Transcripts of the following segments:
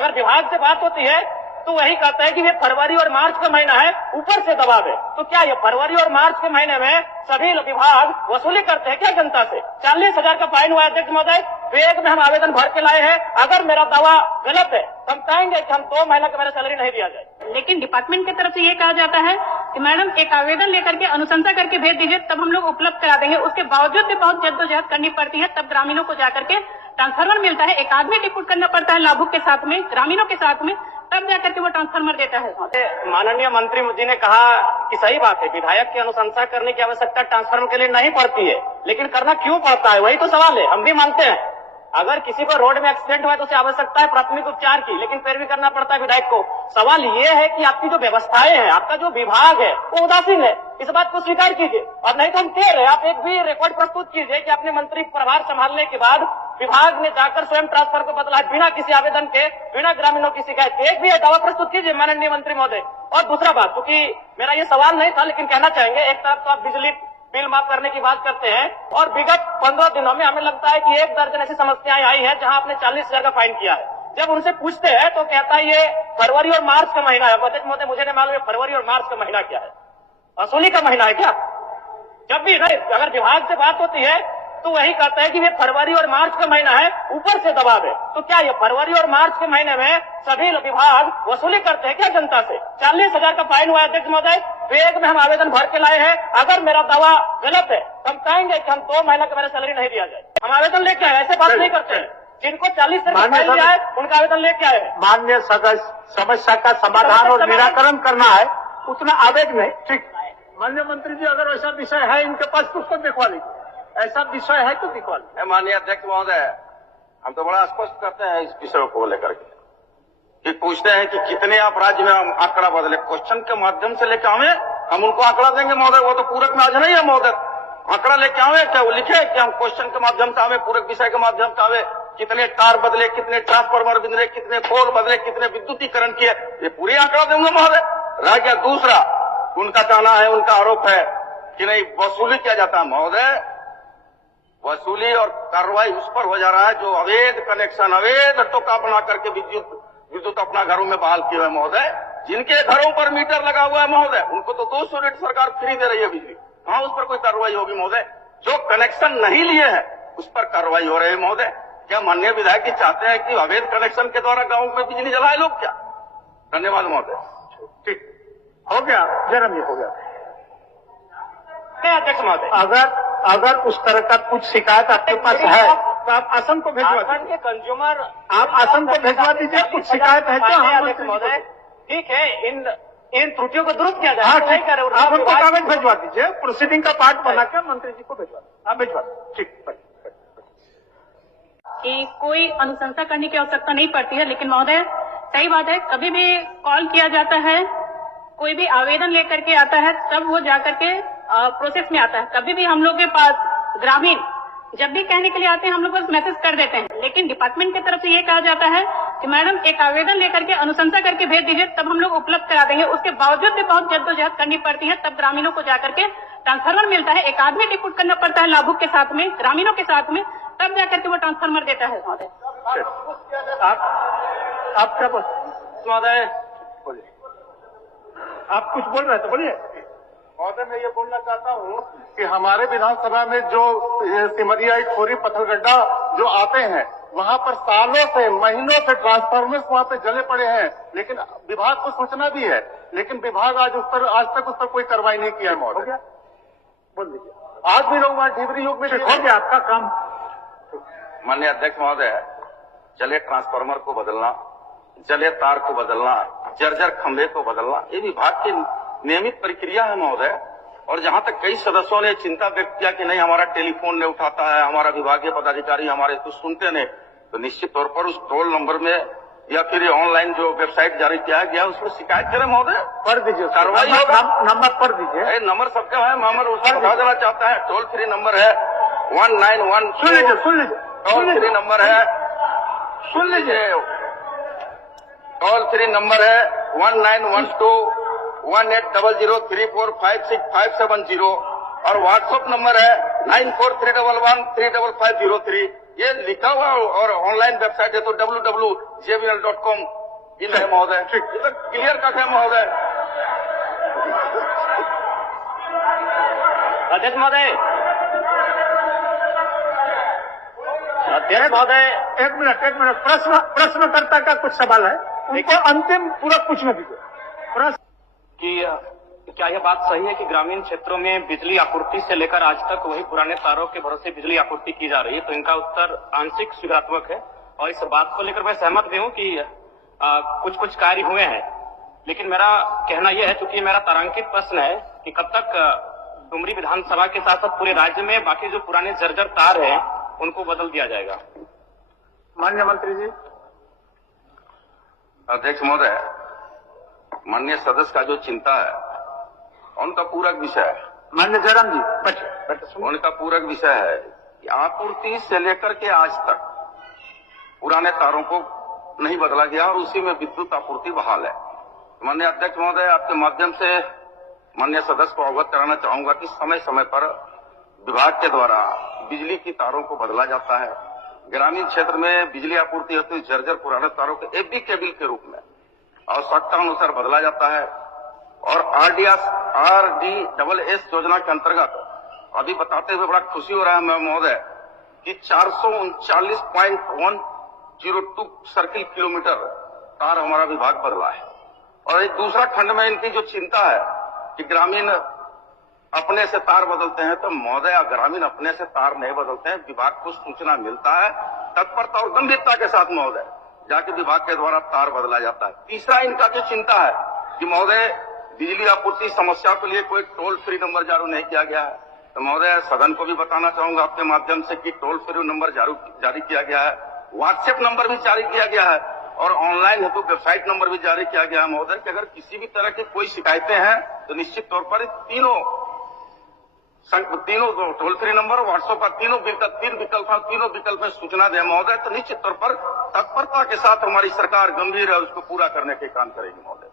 अगर विभाग से बात होती है तो वही कहते हैं कि ये फरवरी और मार्च का महीना है, ऊपर से दबाव है। तो क्या ये फरवरी और मार्च के महीने में सभी विभाग वसूली करते हैं क्या जनता से? 40,000 का फाइन हुआ अध्यक्ष महोदय, वेग में हम आवेदन भर के लाए हैं। अगर मेरा दावा गलत है तो हम कहेंगे कि हम 2 महीने का मेरा सैलरी नहीं दिया जाए। लेकिन डिपार्टमेंट की तरफ से ये कहा जाता है कि मैडम एक आवेदन लेकर के अनुशंसा करके भेज दीजिए, तब हम लोग उपलब्ध करा देंगे। उसके बावजूद भी बहुत जद्दोजहद करनी पड़ती है, तब ग्रामीणों को जाकर के ट्रांसफार्मर मिलता है। एक आदमी डिप्यूट करना पड़ता है लाभुक के साथ में, ग्रामीणों के साथ में, तब जाकर के वो ट्रांसफार्मर देता है। माननीय मंत्री जी ने कहा कि सही बात है, विधायक की अनुशंसा करने की आवश्यकता ट्रांसफार्मर के लिए नहीं पड़ती है, लेकिन करना क्यों पड़ता है, वही तो सवाल है। हम भी मानते हैं अगर किसी को रोड में एक्सीडेंट हुआ तो उसे आवश्यकता है प्राथमिक उपचार की, लेकिन फिर भी करना पड़ता है विधायक को। सवाल ये है कि आपकी जो व्यवस्थाएं हैं, आपका जो विभाग है वो उदासीन है, इस बात को स्वीकार कीजिए। और नहीं तो हम कह रहे हैं, आप एक भी रिकॉर्ड प्रस्तुत कीजिए कि अपने मंत्री प्रभार संभालने के बाद विभाग ने जाकर स्वयं ट्रांसफर को बदला बिना किसी आवेदन के, बिना ग्रामीणों की शिकायत के। एक भी दावा प्रस्तुत कीजिए माननीय मंत्री महोदय। और दूसरा बात, क्योंकि मेरा ये सवाल नहीं था लेकिन कहना चाहेंगे, एक तरफ तो आप बिजली बिल माफ करने की बात करते हैं और विगत 15 दिनों में हमें लगता है कि 1 दर्जन ऐसी समस्याएं आई हैं जहां आपने 40,000 का फाइन किया है। जब उनसे पूछते हैं तो कहता है ये फरवरी और मार्च का महीना है। अध्यक्ष महोदय, मुझे नहीं मालूम फरवरी और मार्च का महीना क्या है, वसूली का महीना है क्या? जब भी अगर विभाग से बात होती है तो वही कहते हैं कि ये फरवरी और मार्च का महीना है, ऊपर से दबाव है। तो क्या ये फरवरी और मार्च के महीने में सभी विभाग वसूली करते हैं क्या जनता से? 40,000 का फाइन हुआ अध्यक्ष महोदय, वेग में हम आवेदन भर के लाए हैं। अगर मेरा दावा गलत है तो हम कहेंगे कि हम 2 महीने का मेरा सैलरी नहीं दिया जाए। हम आवेदन लेके आए, ऐसे बात नहीं करते हैं। जिनको 40,000 का फाइन दिया है उनका आवेदन लेके आए हैं। मान्य सदस्य, समस्या का समाधान और निराकरण करना है, उतना आवेग नहीं। ठीक, माननीय मंत्री जी, अगर ऐसा विषय है इनके पास तो उसको दिखवा लीजिए। ऐसा विषय है तो दिखवा लीजिए। माननीय अध्यक्ष महोदय, हम तो बड़ा स्पष्ट करते हैं इस विषय को लेकर के कि पूछते हैं कि कितने आप राज्य में हम आंकड़ा बदले, क्वेश्चन के माध्यम से लेकर आवे, हम उनको आंकड़ा देंगे महोदय। वो तो पूरक में आज नहीं है महोदय, आंकड़ा लेके आवे, क्या वो लिखे कि हम क्वेश्चन के माध्यम से आवे, पूरक विषय के माध्यम से आवे, कितने तार बदले, कितने ट्रांसफार्मर बदले, कितने पोल बदले, कितने विद्युतीकरण किए, ये पूरी आंकड़ा देंगे महोदय। रह गया दूसरा, उनका कहना है, उनका आरोप है कि नहीं वसूली किया जाता है महोदय। वसूली और कार्रवाई उस पर हो जा रहा है जो अवैध कनेक्शन, अवैध टोका बना करके विद्युत अपना घरों में बहाल किए हुए महोदय। जिनके घरों पर मीटर लगा हुआ है महोदय, उनको तो 200 यूनिट सरकार फ्री दे रही है बिजली, कहां उस पर कोई कार्रवाई होगी महोदय? जो कनेक्शन नहीं लिए हैं उस पर कार्रवाई हो रही है महोदय। क्या माननीय विधायक जी चाहते हैं कि अवैध कनेक्शन के द्वारा गांव में बिजली जलाए लोग क्या? धन्यवाद महोदय। ठीक हो गया, जन्म ये हो गया। अध्यक्ष महोदय, अगर उस तरह का कुछ शिकायत आपके पास है तो आप आसन को भिजवा दीजिए। कंज्यूमर आप आसन को भिजवा दीजिए। कुछ शिकायत है तो हम अध्यक्ष महोदय, ठीक है, इन त्रुटियों को दुरुस्त किया जाए। हाँ, ठीक, आप उनको कागज भिजवा दीजिए, प्रोसीडिंग का पार्ट बनाकर मंत्री जी को भिजवा दीजिए। आप भिजवा दीजिए। ठीक, कि कोई अनुशंसा करने की आवश्यकता नहीं पड़ती है। लेकिन महोदय, सही बात है, कभी भी कॉल किया जाता है, कोई भी आवेदन लेकर के आता है, तब वो जाकर के प्रोसेस में आता है। कभी भी हम लोग के पास ग्रामीण जब भी कहने के लिए आते हैं, हम लोग बस मैसेज कर देते हैं। लेकिन डिपार्टमेंट की तरफ से ये कहा जाता है कि मैडम एक आवेदन लेकर के अनुशंसा करके भेज दीजिए, तब हम लोग उपलब्ध करा देंगे। उसके बावजूद भी बहुत जद्दोजहद करनी पड़ती है, तब ग्रामीणों को जाकर के ट्रांसफार्मर मिलता है। एक आदमी डिप्यूट करना पड़ता है लाभुक के साथ में, ग्रामीणों के साथ में, तब जाकर के वो ट्रांसफार्मर देता है महोदय। आप क्या महोदय बोलिए, आप कुछ बोल रहे थे, बोलिए। महोदय, मैं ये बोलना चाहता हूँ कि हमारे विधानसभा में जो सिमरिया, खोरी, पत्थरगड्ढा जो आते हैं, वहाँ पर सालों से, महीनों से ट्रांसफार्मर्स वहाँ पे जले पड़े हैं, लेकिन विभाग को सूचना भी है, लेकिन विभाग आज तक उस पर कोई कार्रवाई नहीं किया है महोदय। बोल दीजिए। आज भी लोग वहाँ ढिबरी युग में हो गया आपका काम। माननीय अध्यक्ष महोदय, जले ट्रांसफार्मर को बदलना, जले तार को बदलना, जर्जर खंभे को बदलना, ये विभाग की नियमित प्रक्रिया है महोदय। और जहां तक कई सदस्यों ने चिंता व्यक्त किया कि नहीं हमारा टेलीफोन नहीं उठाता है, हमारा विभागीय पदाधिकारी हमारे कुछ सुनते नहीं, तो निश्चित तौर पर उस टोल नंबर में या फिर ऑनलाइन जो वेबसाइट जारी किया गया उसमें शिकायत करें महोदय, कर दीजिए, कार्रवाई होगा। नंबर पर दीजिए। नंबर सबका है, नंबर उसको बता देना चाहता है। टोल फ्री नंबर है 191। सुन लीजिए। टोल फ्री नंबर है, सुन लीजिए। टोल फ्री नंबर है 1912 180034565570 और व्हाट्सएप नंबर है 9431135503। ये लिखा हुआ और ऑनलाइन वेबसाइट है तो www jbl.com इन है महोदय, क्लियर कट है महोदय। अध्यक्ष महोदय, अध्यक्ष महोदय, एक मिनट, प्रश्नकर्ता का कुछ सवाल है, उनको अंतिम पूरा पूछने दीजिए। प्रश्न कि क्या यह बात सही है कि ग्रामीण क्षेत्रों में बिजली आपूर्ति से लेकर आज तक वही पुराने तारों के भरोसे बिजली आपूर्ति की जा रही है? तो इनका उत्तर आंशिक स्वीकारात्मक है और इस बात को लेकर मैं सहमत भी हूँ कि कुछ कार्य हुए हैं, लेकिन मेरा कहना यह है, चूंकि मेरा तारांकित प्रश्न है कि कब तक डुमरी विधानसभा के साथ साथ पूरे राज्य में बाकी जो पुराने जर्जर तार हैं उनको बदल दिया जाएगा? माननीय मंत्री जी। अध्यक्ष महोदय, माननीय सदस्य का जो चिंता है उनका पूरक विषय है। माननीय जयराम जी, बैठे। उनका पूरक विषय है कि आपूर्ति से लेकर के आज तक पुराने तारों को नहीं बदला गया और उसी में विद्युत आपूर्ति बहाल है। माननीय अध्यक्ष महोदय, आपके माध्यम से माननीय सदस्य को अवगत कराना चाहूंगा कि समय समय पर विभाग के द्वारा बिजली की तारों को बदला जाता है। ग्रामीण क्षेत्र में बिजली आपूर्ति होती है जर्जर पुराने तारों के एफबी केबल के रूप में आवश्यकता अनुसार बदला जाता है और RDSS योजना के अंतर्गत अभी बताते हुए बड़ा खुशी हो रहा है महोदय कि 439.102 सर्किल किलोमीटर तार हमारा विभाग बदला है। और एक दूसरा खंड में इनकी जो चिंता है कि ग्रामीण अपने से तार बदलते हैं, तो महोदय ग्रामीण अपने से तार नहीं बदलते हैं, विभाग को सूचना मिलता है, तत्परता और गंभीरता के साथ महोदय जाके विभाग के द्वारा तार बदला जाता है। तीसरा इनका जो चिंता है कि महोदय बिजली आपूर्ति समस्या के लिए कोई टोल फ्री नंबर जारी नहीं किया गया है, तो महोदय सदन को भी बताना चाहूंगा आपके माध्यम से कि टोल फ्री नंबर जारी किया गया है, व्हाट्सएप नंबर भी जारी किया गया है और ऑनलाइन हेतु वेबसाइट नंबर भी जारी किया गया है महोदय कि अगर किसी भी तरह की कोई शिकायतें हैं तो निश्चित तौर पर तीनों टोल फ्री नंबर व्हाट्सएप पर तीन विकल्प में सूचना दें महोदय, तो निश्चित तौर पर तत्परता के साथ हमारी सरकार गंभीर है उसको पूरा करने के काम करेगी महोदय।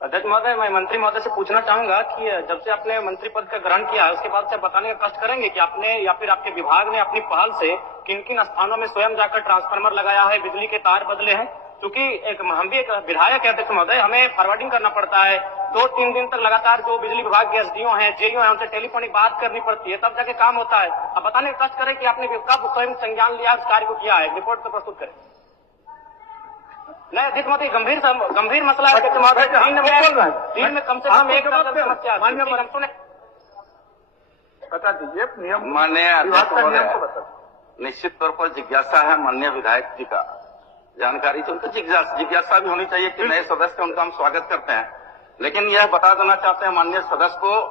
अध्यक्ष महोदय, मैं मंत्री महोदय से पूछना चाहूंगा कि जब से आपने मंत्री पद का ग्रहण किया है उसके बाद से बताने का कष्ट करेंगे कि आपने या फिर आपके विभाग ने अपनी पहल से किन किन स्थानों में स्वयं जाकर ट्रांसफार्मर लगाया है, बिजली के तार बदले हैं? क्योंकि हम भी एक विधायक है अध्यक्ष महोदय, हमें फॉरवर्डिंग करना पड़ता है, 2-3 दिन तक लगातार जो बिजली विभाग के SDO हैं, JEO हैं, उनसे टेलीफोनिक बात करनी पड़ती है, तब जाके काम होता है। अब बताने का कष्ट करें कि आपने कब स्वयं संज्ञान लिया, उस कार्य को किया है, रिपोर्ट तो प्रस्तुत करें। नहीं अध्यक्ष महोदय, गंभीर मसला है अध्यक्ष महोदय, दिन में कम से कम एक समस्या बता दीजिए नियम। माननीय अध्यक्ष महोदय, निश्चित तौर पर जिज्ञासा है माननीय विधायक जी का, जानकारी तो उनको जिज्ञासा भी होनी चाहिए कि नए सदस्य उनका हम स्वागत करते हैं, लेकिन यह बता देना चाहते हैं माननीय सदस्य को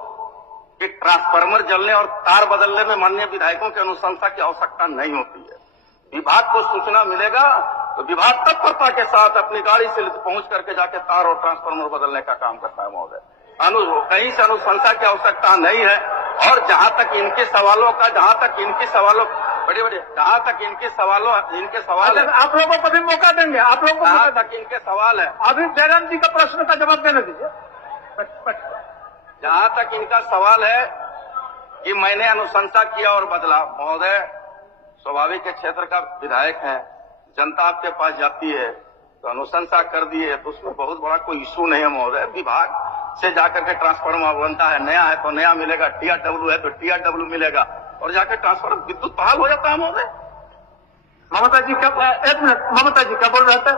कि ट्रांसफार्मर जलने और तार बदलने में माननीय विधायकों की अनुशंसा की आवश्यकता नहीं होती है। विभाग को सूचना मिलेगा तो विभाग तत्परता के साथ अपनी गाड़ी से पहुंच करके जाके तार और ट्रांसफार्मर बदलने का काम करता है महोदय। कहीं से अनुशंसा की आवश्यकता नहीं है। और जहां तक इनके सवालों इनके सवाल है, आप लोगों को भी मौका देंगे, आप लोगों को जहां तक इनके सवाल है, अभी जयराम जी का प्रश्न का जवाब देने दीजिए। जहां तक इनका सवाल है कि मैंने अनुशंसा किया और बदला, महोदय स्वाभाविक के क्षेत्र का विधायक है, जनता आपके पास जाती है तो अनुशंसा कर दी है तो उसमें बहुत बड़ा कोई इशू नहीं है महोदय। विभाग से जाकर के ट्रांसफार्मर बनता है, नया है तो नया मिलेगा, TRW है तो TRW मिलेगा और जाकर ट्रांसफार्मर विद्युत बहाल हो जाता है महोदय। ममता जी क्या, एक मिनट, ममता जी क्या बोल रहे थे?